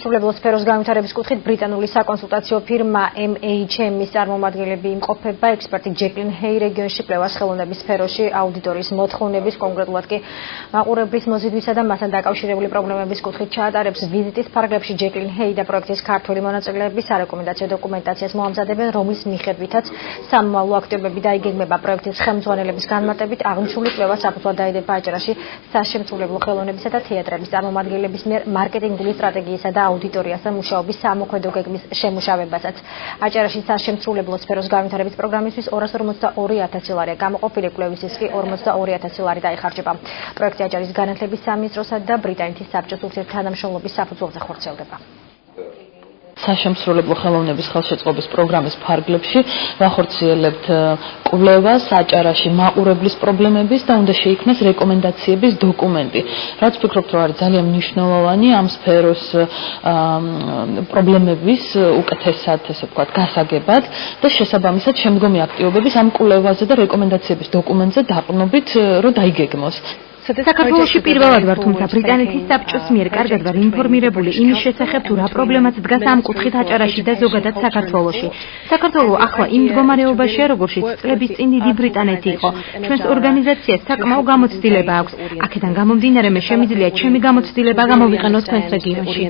სრულებელ სფეროს განვითარების კუთხით ბრიტანული საკონსულტაციო ფირმა MHM-ის წარმომადგენლები იმყოფება ექსპერტი ჯეკლინ ჰეი რეგიონში კვლევას ხელოვნების სფეროში აუდიტორიის მოთხოვნების, კონკრეტულად კი მაყურებლის მოზიდვისა და მასთან დაკავშირებული პრობლემების კუთხით ჩაატარებს ვიზიტის ფარგლებში. ჯეკლინ ჰეი და პროექტის ქართველი მონაწილეები სარეკომენდაციო დოკუმენტაციას მოამზადებენ, რომლის მიხედვითაც სამომავლო აქტივობები დაიგეგმება. პროექტის ხელმძღვანელების განმარტებით აღნიშნული კვლევა საფუძვლად დაედება აჭარაში საშემსრულებლო ხელოვნებისა და თეატრების წარმომადგენლების მიერ მარკეტინგული სტრატეგიისა და აუდიტორიასთან მუშაობის სამოქმედო გეგმის შემუშავებასაც. აჭარაში საშემსრულებლო სფეროს განვითარების პროგრამისთვის 252,000 ლარია გამოყოფილი, კვლევისთვის კი 42,000 ლარი დაიხარჯება. პროექტი აჭარის განათლების სამინისტროსა და ბრიტანეთის საბჭოს ურთიერთთანამშრომლობის საფუძველზე ხორციელდება. საშემსრულებლო ხელოვნების ხელშეწყობის პროგრამის ფარგლებში ვახორციელებთ კვლევას აჭარაში მაყურებლის პრობლემების და უნდა შეიქმნას რეკომენდაციების დოკუმენტი. რაც ვფიქრობ, რომ არის ძალიან მნიშვნელოვანი ამ სფეროს პრობლემების უკეთესად, ესე ვთქვათ, გასაგებად და შესაბამისად შემდგომი აქტივობების ამ კვლევაზე და რეკომენდაციების დოკუმენტზე დაყრდნობით რომ დაიგეგმოს. საქართველოში პირველად ვარ, თუმცა ბრიტანეთის საბჭოს მიერ კარგად ვარ ინფორმირებული იმის შესახებ, თუ რა პრობლემაც დგას ამ კუთხით აჭარაში და ზოგადად საქართველოში. საქართველო ახლა იმ მდგომარეობაშია, როგორშიც წლების წინ დიდი ბრიტანეთი იყო. ჩვენს ორგანიზაციას საკმაო გამოცდილება აქვს. აქედან გამომდინარე, მე შემიძლია ჩემი გამოცდილება გამოვიყენო თქვენს რეგიონში.